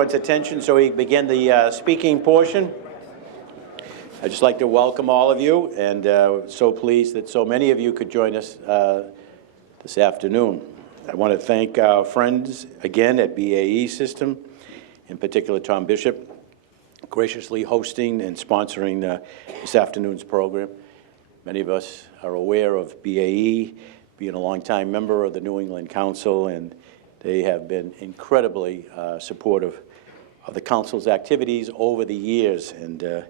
everyone's attention so we can begin the speaking portion. I'd just like to welcome all of you, and so pleased that so many of you could join us this afternoon. I want to thank our friends again at BAE System, in particular Tom Bishop, graciously hosting and sponsoring this afternoon's program. Many of us are aware of BAE being a longtime member of the New England Council, and they have been incredibly supportive of the Council's activities over the years, and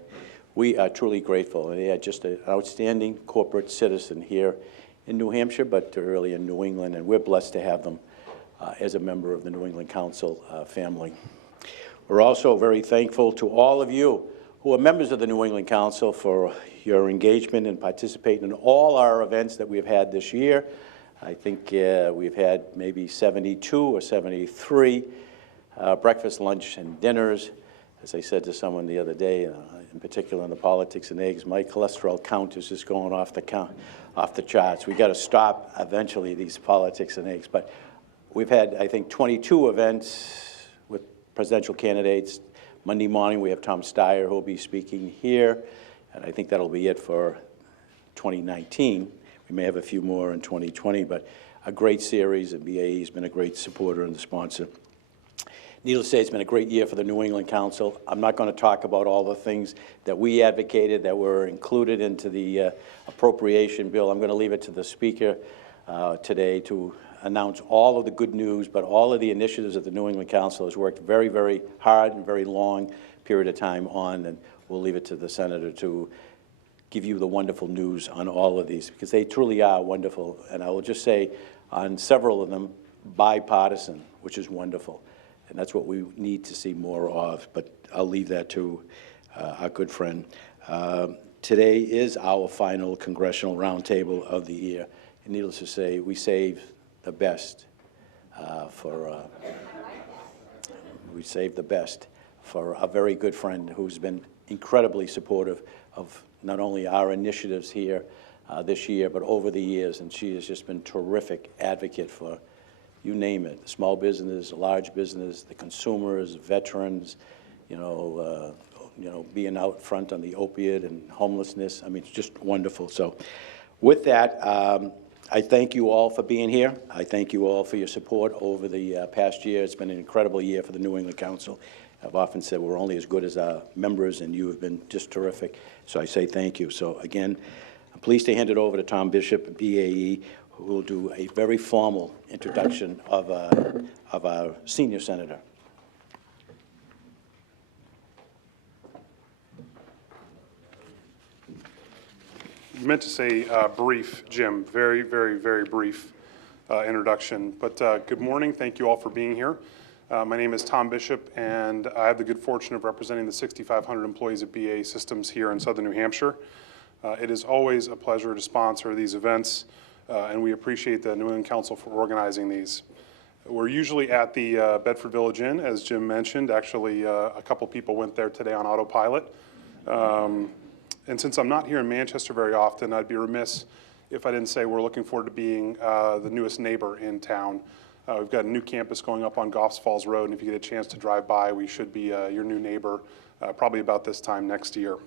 we are truly grateful. They are just an outstanding corporate citizen here in New Hampshire, but really in New England, and we're blessed to have them as a member of the New England Council family. We're also very thankful to all of you who are members of the New England Council for your engagement and participating in all our events that we've had this year. I think we've had maybe 72 or 73 breakfast, lunch, and dinners. As I said to someone the other day, in particular in the politics and eggs, my cholesterol count is just going off the charts. We got to stop eventually these politics and eggs. But we've had, I think, 22 events with presidential candidates. Monday morning we have Tom Steyer who will be speaking here, and I think that'll be it for 2019. We may have a few more in 2020, but a great series, and BAE has been a great supporter and the sponsor. Needless to say, it's been a great year for the New England Council. I'm not going to talk about all the things that we advocated that were included into the appropriation bill. I'm going to leave it to the Speaker today to announce all of the good news, but all of the initiatives that the New England Council has worked very, very hard and very long period of time on, and we'll leave it to the Senator to give you the wonderful news on all of these, because they truly are wonderful. And I will just say, on several of them, bipartisan, which is wonderful. And that's what we need to see more of, but I'll leave that to our good friend. Today is our final congressional roundtable of the year. And needless to say, we save the best for a very good friend who's been incredibly supportive of not only our initiatives here this year, but over the years. And she has just been terrific advocate for, you name it, the small business, large business, the consumers, veterans, being out front on the opiate and homelessness. I mean, it's just wonderful. So with that, I thank you all for being here. I thank you all for your support over the past year. It's been an incredible year for the New England Council. I've often said we're only as good as our members, and you have been just terrific. So I say thank you. So again, I'm pleased to hand it over to Tom Bishop at BAE, who will do a very formal introduction of our senior senator. You meant to say brief, Jim. Very, very, very brief introduction. But good morning. Thank you all for being here. My name is Tom Bishop, and I have the good fortune of representing the 6,500 employees at BAE Systems here in southern New Hampshire. It is always a pleasure to sponsor these events, and we appreciate the New England Council for organizing these. We're usually at the Bedford Village Inn, as Jim mentioned. Actually, a couple people went there today on autopilot. And since I'm not here in Manchester very often, I'd be remiss if I didn't say we're looking forward to being the newest neighbor in town. We've got a new campus going up on Goffs Falls Road, and if you get a chance to drive by, we should be your new neighbor probably about this time next year.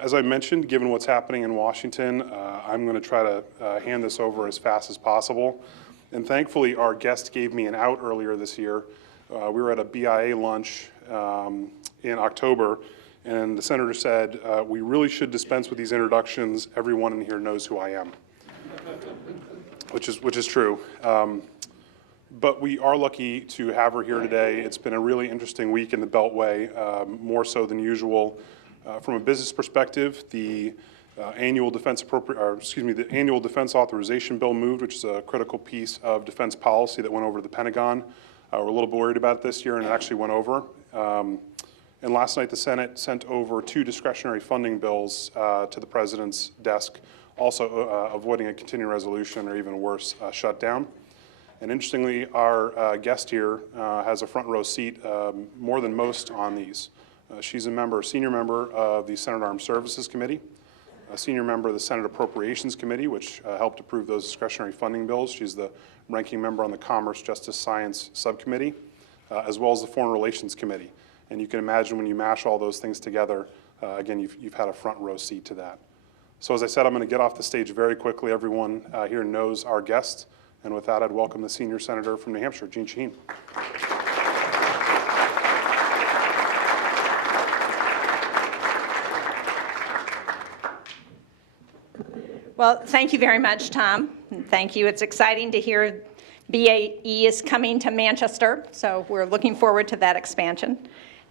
As I mentioned, given what's happening in Washington, I'm going to try to hand this over as fast as possible. And thankfully, our guest gave me an out earlier this year. We were at a BIA lunch in October, and the senator said, we really should dispense with these introductions. Everyone in here knows who I am, which is true. But we are lucky to have her here today. It's been a really interesting week in the Beltway, more so than usual. From a business perspective, the annual defense authorization bill moved, which is a critical piece of defense policy that went over to the Pentagon. We're a little bit worried about it this year, and it actually went over. And last night, the Senate sent over 2 discretionary funding bills to the president's desk, also avoiding a continuing resolution or even worse, shutdown. And interestingly, our guest here has a front row seat more than most on these. She's a senior member of the Senate Armed Services Committee, a senior member of the Senate Appropriations Committee, which helped approve those discretionary funding bills. She's the ranking member on the Commerce, Justice, Science Subcommittee. as well as the Foreign Relations Committee. And you can imagine when you mash all those things together, again, you've had a front row seat to that. So as I said, I'm going to get off the stage very quickly. Everyone here knows our guest. And with that, I'd welcome the senior senator from New Hampshire, Jeanne Shaheen. Well, thank you very much, Tom. And thank you. It's exciting to hear BAE is coming to Manchester, so we're looking forward to that expansion.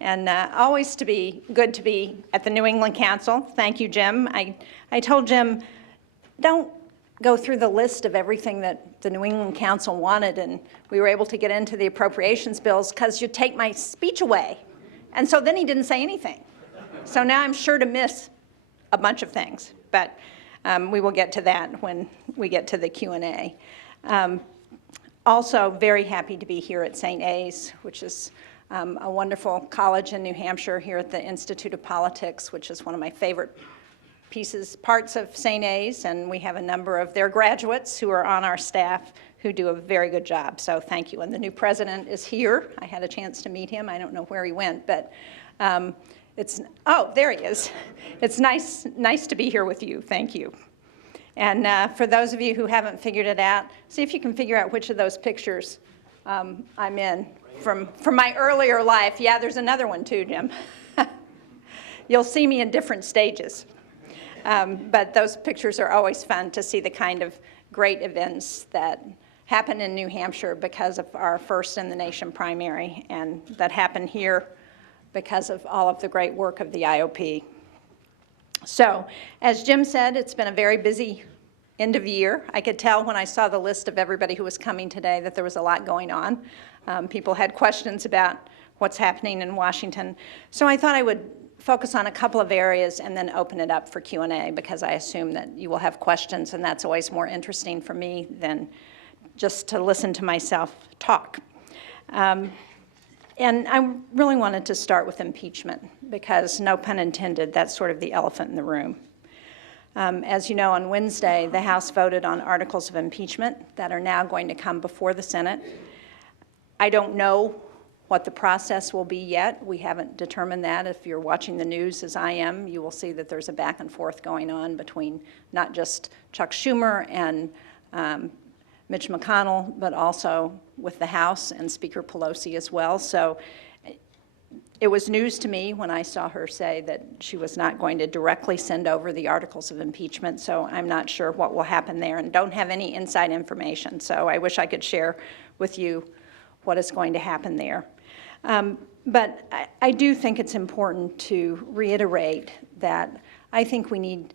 And always good to be at the New England Council. Thank you, Jim. I told Jim, don't go through the list of everything that the New England Council wanted, and we were able to get into the appropriations bills because you take my speech away. And so then he didn't say anything. So now I'm sure to miss a bunch of things, but we will get to that when we get to the Q&A. Also very happy to be here at St. A's, which is a wonderful college in New Hampshire, here at the Institute of Politics, which is one of my favorite parts of St. A's, and we have a number of their graduates who are on our staff who do a very good job, so thank you. And the new president is here. I had a chance to meet him. I don't know where he went, but oh, there he is. It's nice to be here with you. Thank you. And for those of you who haven't figured it out, see if you can figure out which of those pictures I'm in from my earlier life. Yeah, there's another one too, Jim. You'll see me in different stages. But those pictures are always fun to see the kind of great events that happen in New Hampshire because of our first in the nation primary, and that happen here because of all of the great work of the IOP. So, as Jim said, it's been a very busy end of year. I could tell when I saw the list of everybody who was coming today that there was a lot going on. People had questions about what's happening in Washington. So I thought I would focus on a couple of areas and then open it up for Q&A, because I assume that you will have questions, and that's always more interesting for me than just to listen to myself talk. And I really wanted to start with impeachment because, no pun intended, that's sort of the elephant in the room. As you know, on Wednesday, the House voted on articles of impeachment that are now going to come before the Senate. I don't know what the process will be yet. We haven't determined that. If you're watching the news as I am, you will see that there's a back and forth going on between not just Chuck Schumer and Mitch McConnell, but also with the House and Speaker Pelosi as well. So it was news to me when I saw her say that she was not going to directly send over the articles of impeachment, so I'm not sure what will happen there and don't have any inside information. So I wish I could share with you what is going to happen there. But I do think it's important to reiterate that I think we need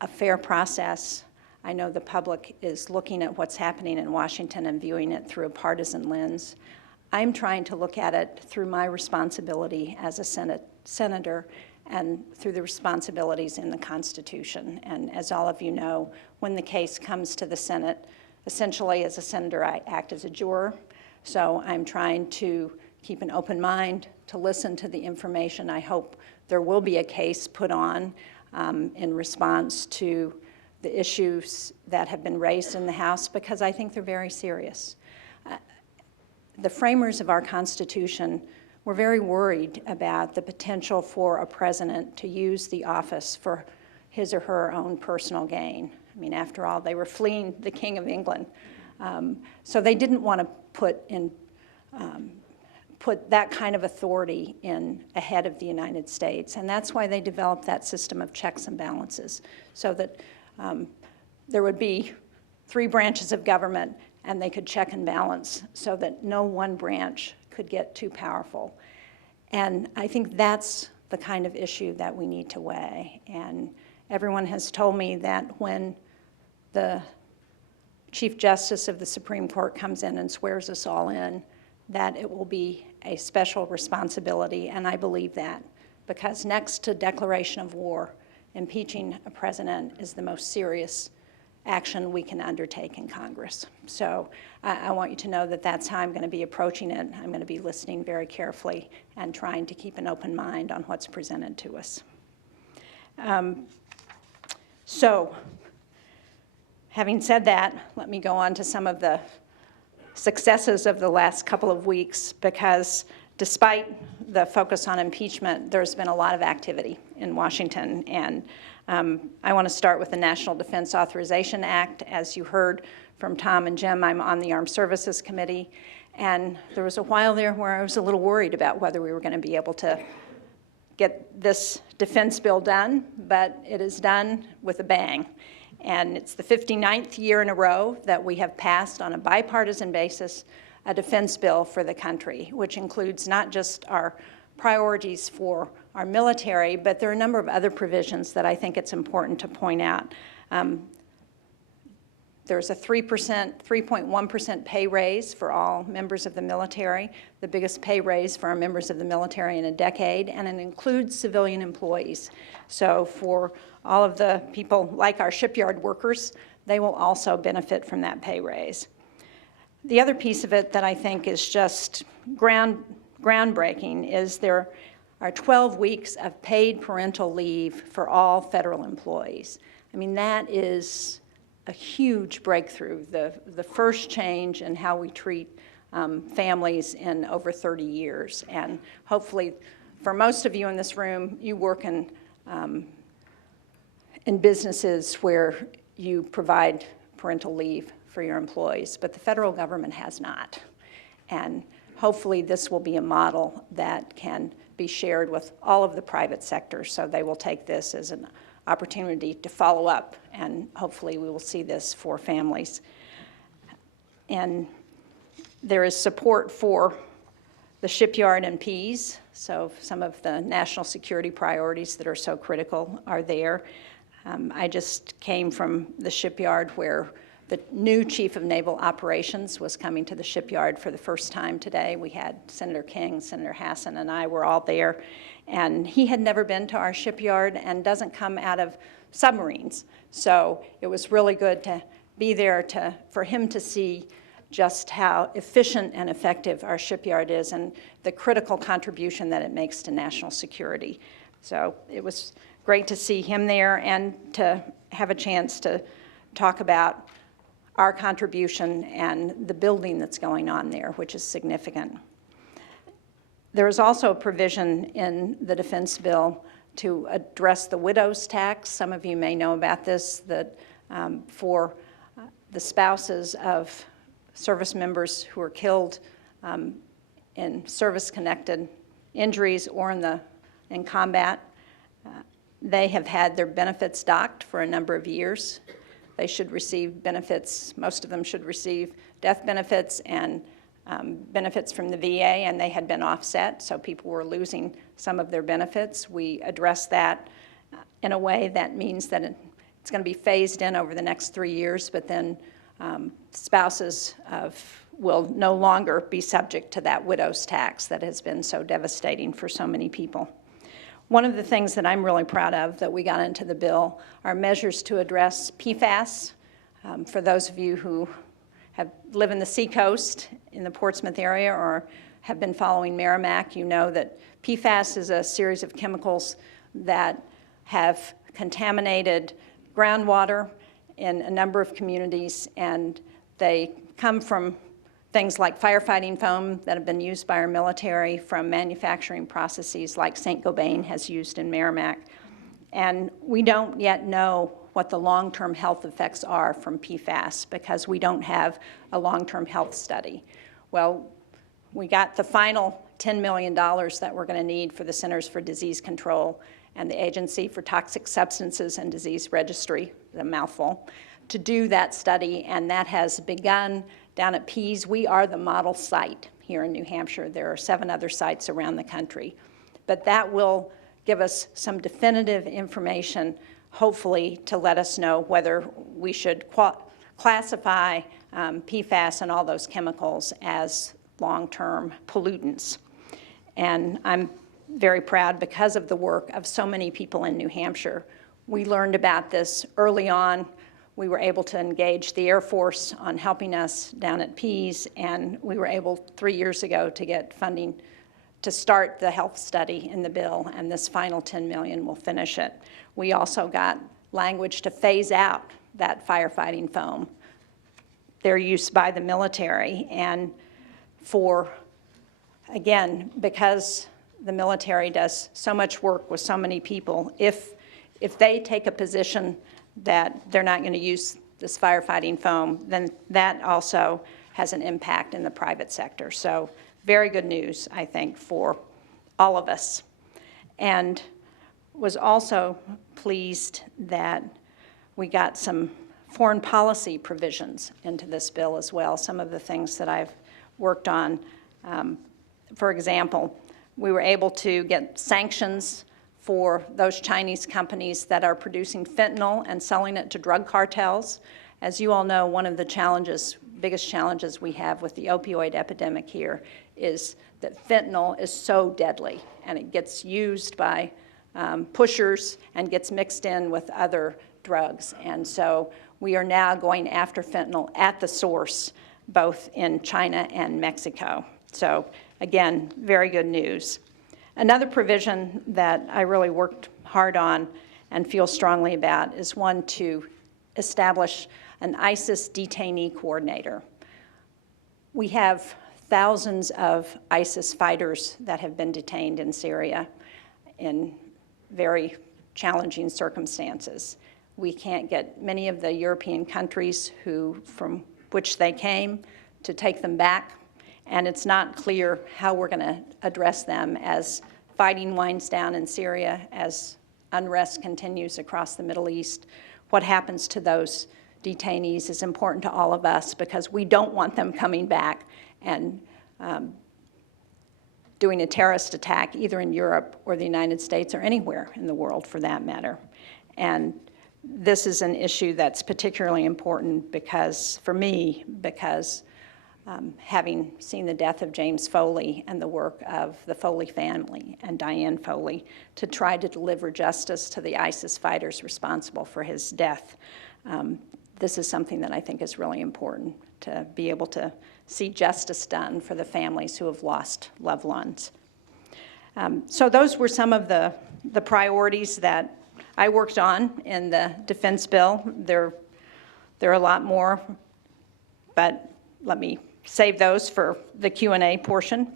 a fair process. I know the public is looking at what's happening in Washington and viewing it through a partisan lens. I'm trying to look at it through my responsibility as a senator and through the responsibilities in the Constitution. And as all of you know, when the case comes to the Senate, essentially as a senator, I act as a juror. So I'm trying to keep an open mind, to listen to the information. I hope there will be a case put on in response to the issues that have been raised in the House, because I think they're very serious. The framers of our Constitution were very worried about the potential for a president to use the office for his or her own personal gain. I mean, after all, they were fleeing the King of England. So they didn't want to put that kind of authority in ahead of the United States. And that's why they developed that system of checks and balances, so that there would be 3 branches of government and they could check and balance so that no one branch could get too powerful. And I think that's the kind of issue that we need to weigh. And everyone has told me that when the Chief Justice of the Supreme Court comes in and swears us all in, that it will be a special responsibility, and I believe that, because next to declaration of war, impeaching a president is the most serious action we can undertake in Congress. So I want you to know that that's how I'm going to be approaching it. I'm going to be listening very carefully and trying to keep an open mind on what's presented to us. So having said that, let me go on to some of the successes of the last couple of weeks, because despite the focus on impeachment, there's been a lot of activity in Washington. And I want to start with the National Defense Authorization Act. As you heard from Tom and Jim, I'm on the Armed Services Committee. And there was a while there where I was a little worried about whether we were going to be able to get this defense bill done, but it is done with a bang. And it's the 59th year in a row that we have passed on a bipartisan basis a defense bill for the country, which includes not just our priorities for our military, but there are a number of other provisions that I think it's important to point out. There's a 3.1% pay raise for all members of the military, the biggest pay raise for our members of the military in a decade, and it includes civilian employees. So for all of the people like our shipyard workers, they will also benefit from that pay raise. The other piece of it that I think is just groundbreaking is there are 12 weeks of paid parental leave for all federal employees. I mean, that is a huge breakthrough, the first change in how we treat families in over 30 years. And hopefully, for most of you in this room, you work in businesses where you provide parental leave for your employees, but the federal government has not. And hopefully this will be a model that can be shared with all of the private sectors, so they will take this as an opportunity to follow up, and hopefully we will see this for families. And there is support for the shipyard and Ps, so some of the national security priorities that are so critical are there. I just came from the shipyard where the new Chief of Naval Operations was coming to the shipyard for the first time today. We had Senator King, Senator Hassan, and I were all there. And he had never been to our shipyard and doesn't come out of submarines. So it was really good to be there for him to see just how efficient and effective our shipyard is and the critical contribution that it makes to national security. So it was great to see him there and to have a chance to talk about our contribution and the building that's going on there, which is significant. There is also a provision in the defense bill to address the widow's tax. Some of you may know about this, that for the spouses of service members who are killed in service-connected injuries or in combat, they have had their benefits docked for a number of years. They should receive benefits, most of them should receive death benefits and benefits from the VA, and they had been offset, so people were losing some of their benefits. We addressed that in a way that means that it's going to be phased in over the next 3 years, but then spouses will no longer be subject to that widow's tax that has been so devastating for so many people. One of the things that I'm really proud of that we got into the bill are measures to address PFAS. For those of you who live in the seacoast in the Portsmouth area or have been following Merrimack, you know that PFAS is a series of chemicals that have contaminated groundwater in a number of communities, and they come from things like firefighting foam that have been used by our military, from manufacturing processes like Saint-Gobain has used in Merrimack. And we don't yet know what the long-term health effects are from PFAS because we don't have a long-term health study. Well, we got the final $10 million that we're going to need for the Centers for Disease Control and the Agency for Toxic Substances and Disease Registry, a mouthful, to do that study, and that has begun down at Pease. We are the model site here in New Hampshire. There are 7 other sites around the country. But that will give us some definitive information, hopefully, to let us know whether we should classify PFAS and all those chemicals as long-term pollutants. And I'm very proud because of the work of so many people in New Hampshire. We learned about this early on. We were able to engage the Air Force on helping us down at Pease, and we were able 3 years ago to get funding to start the health study in the bill, and this final $10 million will finish it. We also got language to phase out that firefighting foam their use by the military. And again, because the military does so much work with so many people, if they take a position that they're not going to use this firefighting foam, then that also has an impact in the private sector. So very good news, I think, for all of us. And was also pleased that we got some foreign policy provisions into this bill as well, some of the things that I've worked on. For example, we were able to get sanctions for those Chinese companies that are producing fentanyl and selling it to drug cartels. As you all know, one of the biggest challenges we have with the opioid epidemic here is that fentanyl is so deadly, and it gets used by pushers and gets mixed in with other drugs. And so we are now going after fentanyl at the source, both in China and Mexico. So again, very good news. Another provision that I really worked hard on and feel strongly about is one to establish an ISIS detainee coordinator. We have thousands of ISIS fighters that have been detained in Syria in very challenging circumstances. We can't get many of the European countries from which they came to take them back, and it's not clear how we're going to address them as fighting winds down in Syria, as unrest continues across the Middle East. What happens to those detainees is important to all of us, because we don't want them coming back and doing a terrorist attack either in Europe or the United States or anywhere in the world for that matter. And this is an issue that's particularly important for me, because having seen the death of James Foley and the work of the Foley family and Diane Foley to try to deliver justice to the ISIS fighters responsible for his death, this is something that I think is really important, to be able to see justice done for the families who have lost loved ones. So those were some of the priorities that I worked on in the defense bill. There are a lot more, but let me save those for the Q&A portion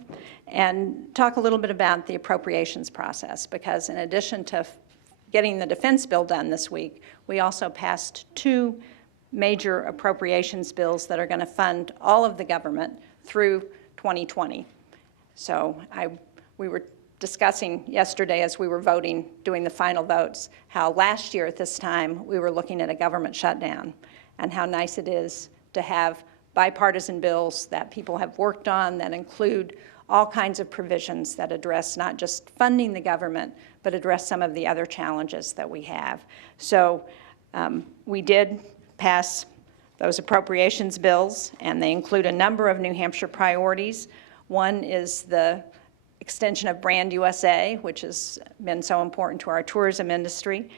and talk a little bit about the appropriations process, because in addition to getting the defense bill done this week, we also passed 2 major appropriations bills that are going to fund all of the government through 2020. So we were discussing yesterday as we were voting, doing the final votes, how last year at this time we were looking at a government shutdown, and how nice it is to have bipartisan bills that people have worked on that include all kinds of provisions that address not just funding the government, but address some of the other challenges that we have. So we did pass those appropriations bills, and they include a number of New Hampshire priorities. One is the extension of Brand USA, which has been so important to our tourism industry.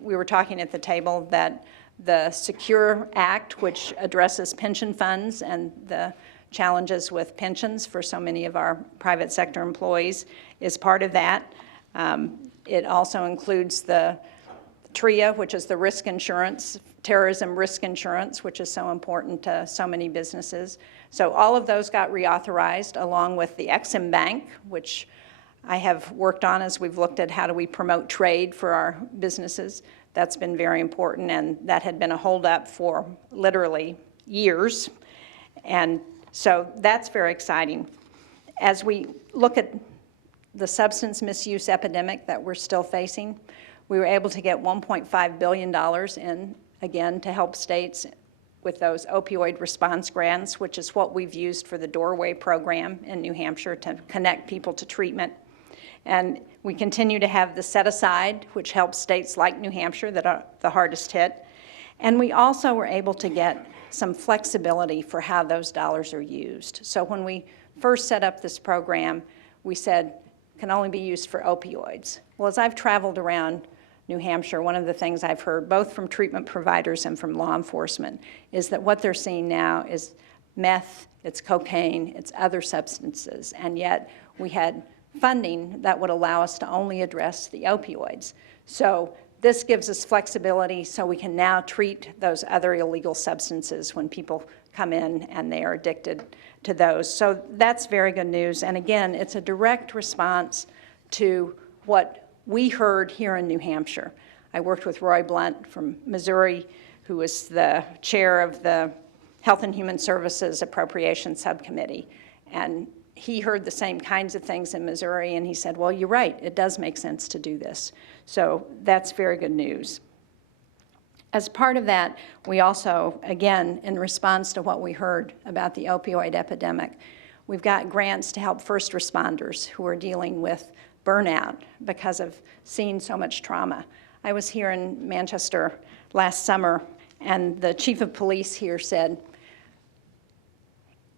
We were talking at the table that the SECURE Act, which addresses pension funds and the challenges with pensions for so many of our private sector employees, is part of that. It also includes the TRIA, which is the risk insurance, terrorism risk insurance, which is so important to so many businesses. So all of those got reauthorized, along with the Ex-Im Bank, which I have worked on as we've looked at how do we promote trade for our businesses. That's been very important, and that had been a holdup for literally years. And so that's very exciting. As we look at the substance misuse epidemic that we're still facing, we were able to get $1.5 billion in, again, to help states with those opioid response grants, which is what we've used for the Doorway program in New Hampshire to connect people to treatment. And we continue to have the set aside, which helps states like New Hampshire that are the hardest hit. And we also were able to get some flexibility for how those dollars are used. So when we first set up this program, we said can only be used for opioids. Well, as I've traveled around New Hampshire, one of the things I've heard both from treatment providers and from law enforcement is that what they're seeing now is meth, it's cocaine, it's other substances, and yet we had funding that would allow us to only address the opioids. So this gives us flexibility so we can now treat those other illegal substances when people come in and they are addicted to those. So that's very good news. And again, it's a direct response to what we heard here in New Hampshire. I worked with Roy Blunt from Missouri, who was the chair of the Health and Human Services Appropriations Subcommittee. And he heard the same kinds of things in Missouri, and he said, well, you're right, it does make sense to do this. So that's very good news. As part of that, we also, again, in response to what we heard about the opioid epidemic, we've got grants to help first responders who are dealing with burnout because of seeing so much trauma. I was here in Manchester last summer, and the chief of police here said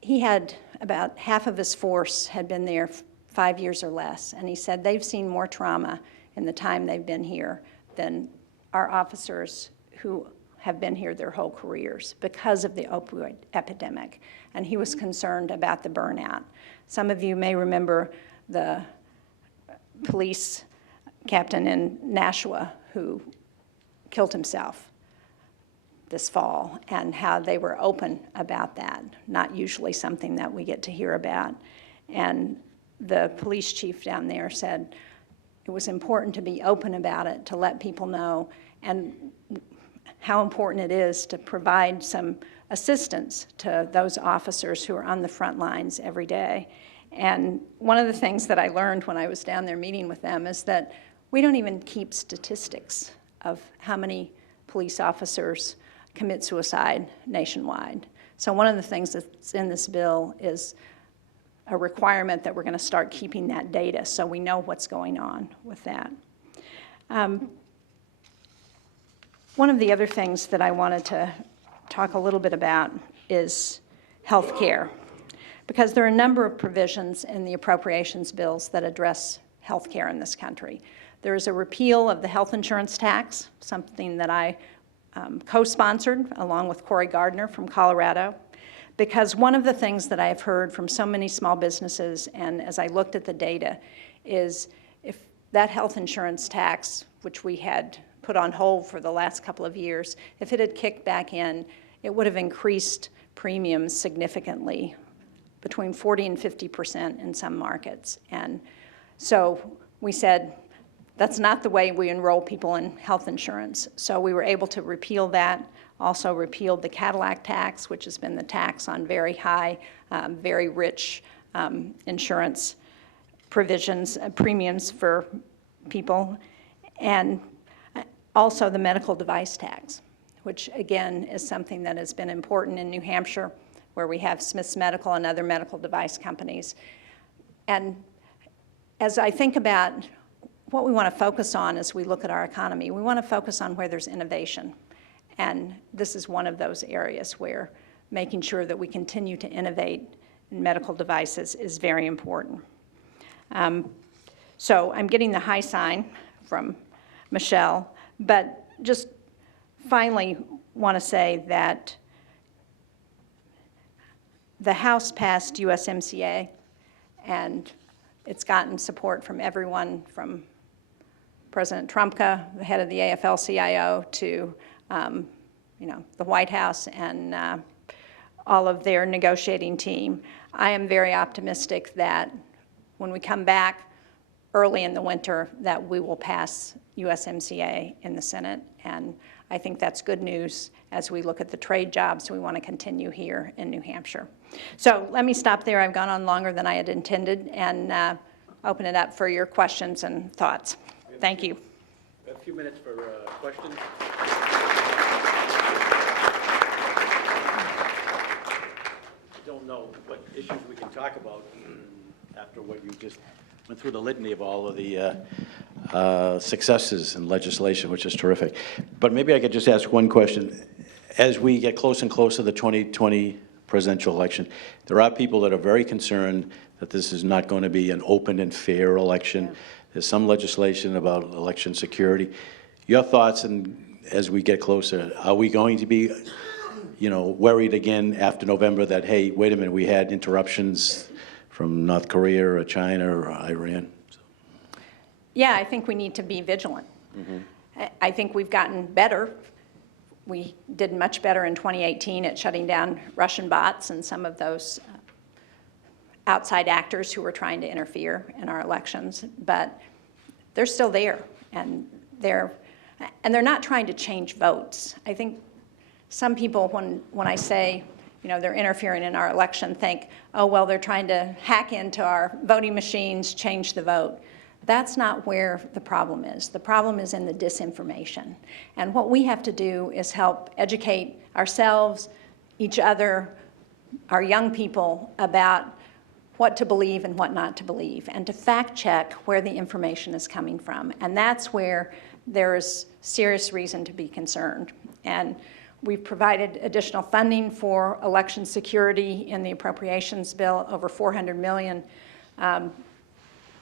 he had about half of his force had been there 5 years or less, and he said they've seen more trauma in the time they've been here than our officers who have been here their whole careers because of the opioid epidemic. And he was concerned about the burnout. Some of you may remember the police captain in Nashua who killed himself this fall, and how they were open about that, not usually something that we get to hear about. And the police chief down there said it was important to be open about it, to let people know, and how important it is to provide some assistance to those officers who are on the front lines every day. And one of the things that I learned when I was down there meeting with them is that we don't even keep statistics of how many police officers commit suicide nationwide. So one of the things that's in this bill is a requirement that we're going to start keeping that data so we know what's going on with that. One of the other things that I wanted to talk a little bit about is health care, because there are a number of provisions in the appropriations bills that address health care in this country. There is a repeal of the health insurance tax, something that I co-sponsored along with Corey Gardner from Colorado, because one of the things that I have heard from so many small businesses, and as I looked at the data, is if that health insurance tax, which we had put on hold for the last couple of years, if it had kicked back in, it would have increased premiums significantly, between 40 and 50% in some markets. And so we said, that's not the way we enroll people in health insurance. So we were able to repeal that, also repealed the Cadillac tax, which has been the tax on very high, very rich insurance provisions, premiums for people, and also the medical device tax, which again is something that has been important in New Hampshire, where we have Smith's Medical and other medical device companies. And as I think about what we want to focus on as we look at our economy, we want to focus on where there's innovation. And this is one of those areas where making sure that we continue to innovate in medical devices is very important. So I'm getting the high sign from Michelle, but just finally want to say that the House passed USMCA, and it's gotten support from everyone from President Trumka, the head of the AFL-CIO, to the White House and all of their negotiating team. I am very optimistic that when we come back early in the winter, that we will pass USMCA in the Senate, and I think that's good news as we look at the trade jobs we want to continue here in New Hampshire. So let me stop there. I've gone on longer than I had intended, and open it up for your questions and thoughts. Thank you. We have a few minutes for questions. I don't know what issues we can talk about after what you just went through, the litany of all of the successes in legislation, which is terrific. But maybe I could just ask one question. As we get closer and closer to the 2020 presidential election, there are people that are very concerned that this is not going to be an open and fair election. Yeah. There's some legislation about election security. Your thoughts, and as we get closer, are we going to be, worried again after November that, hey, wait a minute, we had interruptions from North Korea or China or Iran? So. Yeah, I think we need to be vigilant. Mm-hmm. I think we've gotten better We did much better in 2018 at shutting down Russian bots and some of those outside actors who were trying to interfere in our elections, but they're still there, and they're not trying to change votes. I think some people, when I say, you know, they're interfering in our election, think, oh, well, they're trying to hack into our voting machines, change the vote. That's not where the problem is. The problem is in the disinformation. And what we have to do is help educate ourselves, each other, our young people about what to believe and what not to believe, and to fact check where the information is coming from. And that's where there is serious reason to be concerned. And we've provided additional funding for election security in the appropriations bill, over $400 million.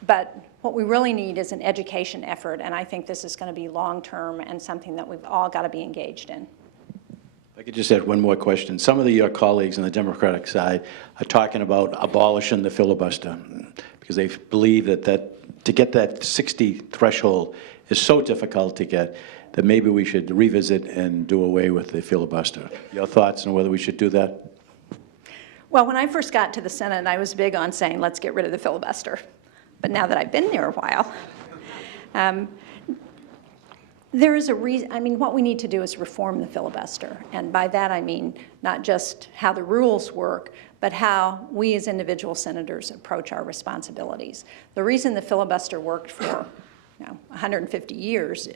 But what we really need is an education effort, and I think this is going to be long-term and something that we've all got to be engaged in. If I could just add one more question. Some of your colleagues on the Democratic side are talking about abolishing the filibuster because they believe that to get that 60 threshold is so difficult to get that maybe we should revisit and do away with the filibuster. Your thoughts on whether we should do that? Well, when I first got to the Senate, I was big on saying, let's get rid of the filibuster. But now that I've been there a while, there is a reason. I mean, what we need to do is reform the filibuster. And by that, I mean not just how the rules work, but how we as individual senators approach our responsibilities. The reason the filibuster worked for 150 years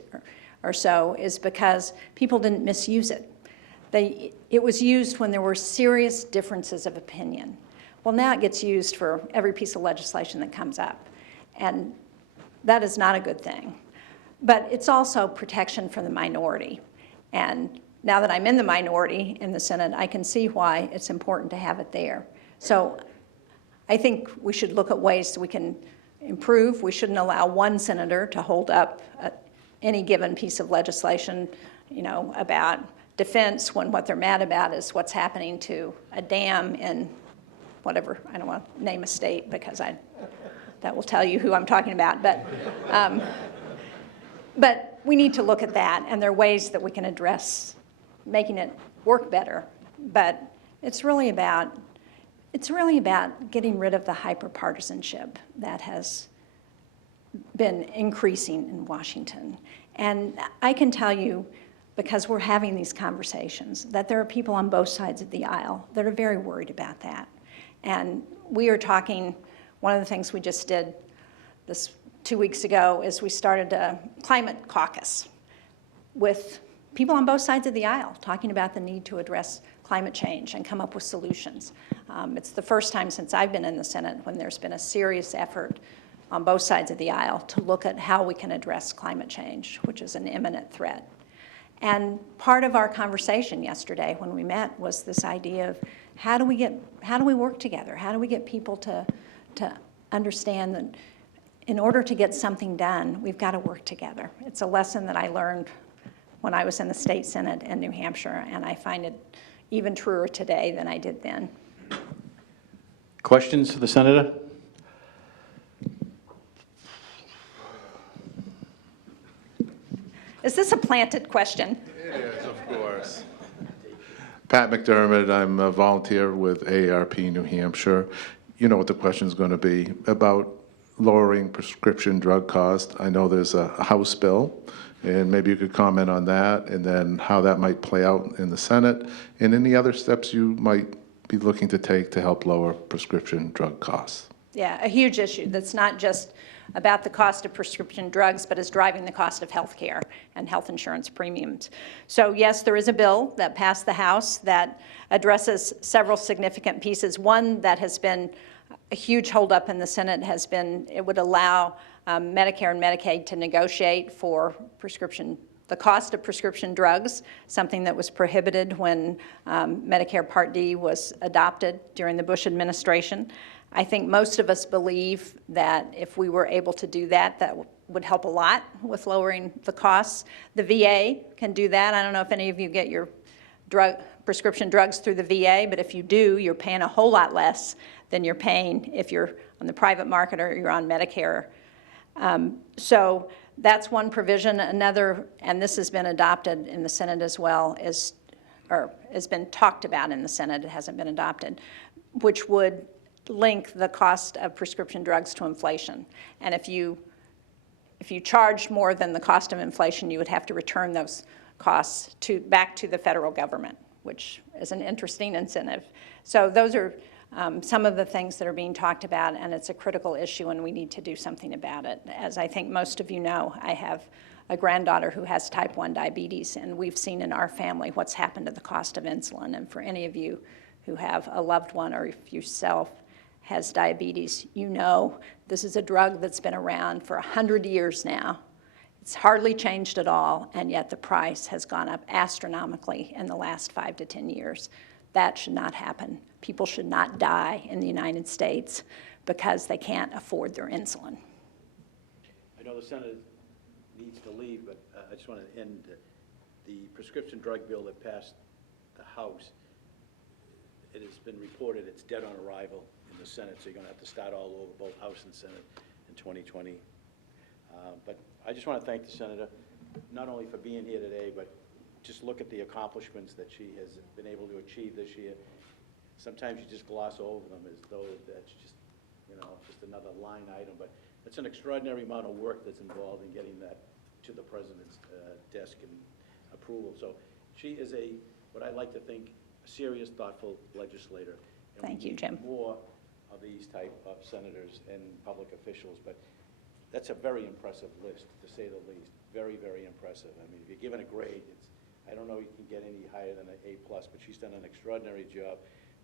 or so is because people didn't misuse it. It was used when there were serious differences of opinion. Well, now it gets used for every piece of legislation that comes up, and that is not a good thing. But it's also protection for the minority. And now that I'm in the minority in the Senate, I can see why it's important to have it there. So I think we should look at ways we can improve. We shouldn't allow one senator to hold up any given piece of legislation, you know, about defense when what they're mad about is what's happening to a dam in whatever, I don't want to name a state because that will tell you who I'm talking about. But we need to look at that, and there are ways that we can address making it work better. But it's really about getting rid of the hyperpartisanship that has been increasing in Washington. And I can tell you, because we're having these conversations, that there are people on both sides of the aisle that are very worried about that. And we are talking, one of the things we just did this 2 weeks ago is we started a climate caucus with people on both sides of the aisle talking about the need to address climate change and come up with solutions. It's the first time since I've been in the Senate when there's been a serious effort on both sides of the aisle to look at how we can address climate change, which is an imminent threat. And part of our conversation yesterday when we met was this idea of how do we work together? How do we get people to understand that in order to get something done, we've got to work together. It's a lesson that I learned when I was in the state Senate in New Hampshire, and I find it even truer today than I did then. Questions for the senator? Is this a planted question? It is, of course. Pat McDermott, I'm a volunteer with AARP New Hampshire. You know what the question is going to be about lowering prescription drug costs. I know there's a House bill, and maybe you could comment on that, and then how that might play out in the Senate, and any other steps you might be looking to take to help lower prescription drug costs. Yeah, a huge issue that's not just about the cost of prescription drugs, but is driving the cost of health care and health insurance premiums. So yes, there is a bill that passed the House that addresses several significant pieces. One that has been a huge holdup in the Senate has been it would allow Medicare and Medicaid to negotiate for the cost of prescription drugs, something that was prohibited when Medicare Part D was adopted during the Bush administration. I think most of us believe that if we were able to do that, that would help a lot with lowering the costs. The VA can do that. I don't know if any of you get your prescription drugs through the VA, but if you do, you're paying a whole lot less than you're paying if you're on the private market or you're on Medicare. So That's one provision. Another, and this has been adopted in the Senate as well, or has been talked about in the Senate, it hasn't been adopted, which would link the cost of prescription drugs to inflation. And if you charged more than the cost of inflation, you would have to return those costs back to the federal government, which is an interesting incentive. So those are some of the things that are being talked about, and it's a critical issue, and we need to do something about it. As I think most of you know, I have a granddaughter who has type 1 diabetes, and we've seen in our family what's happened to the cost of insulin. And for any of you who have a loved one, or if yourself has diabetes, you know this is a drug that's been around for 100 years now. It's hardly changed at all, and yet the price has gone up astronomically in the last 5 to 10 years. That should not happen. People should not die in the United States because they can't afford their insulin. I know the Senate needs to leave, but I just want to end the prescription drug bill that passed the House. It has been reported it's dead on arrival in the Senate, so you're going to have to start all over, both House and Senate, in 2020. But I just want to thank the Senator, not only for being here today, but just look at the accomplishments that she has been able to achieve this year. Sometimes you just gloss over them as though that's just, just another line item, but it's an extraordinary amount of work that's involved in getting that to the President's desk and approval. So she is what I like to think, a serious, thoughtful legislator. And Thank you, Jim. More of these type of senators and public officials, but that's a very impressive list, to say the least. Very, very impressive. I mean, if you're given a grade, I don't know you can get any higher than an A+, but she's done an extraordinary job.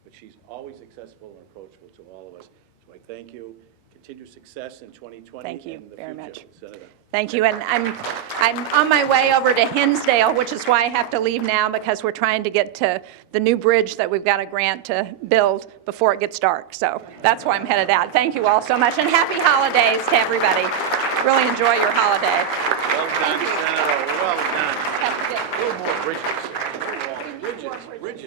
But she's always accessible and approachable to all of us. So I thank you. Continued success in 2020. Thank you and the very future, much. Senator. Thank you, and I'm on my way over to Hinsdale, which is why I have to leave now, because we're trying to get to the new bridge that we've got a grant to build before it gets dark. So that's why I'm headed out. Thank you all so much, and happy holidays to everybody. Really enjoy your holiday. Well done, Senator. Well done. Have a good- A little more bridges. A little more bridges. Bridges.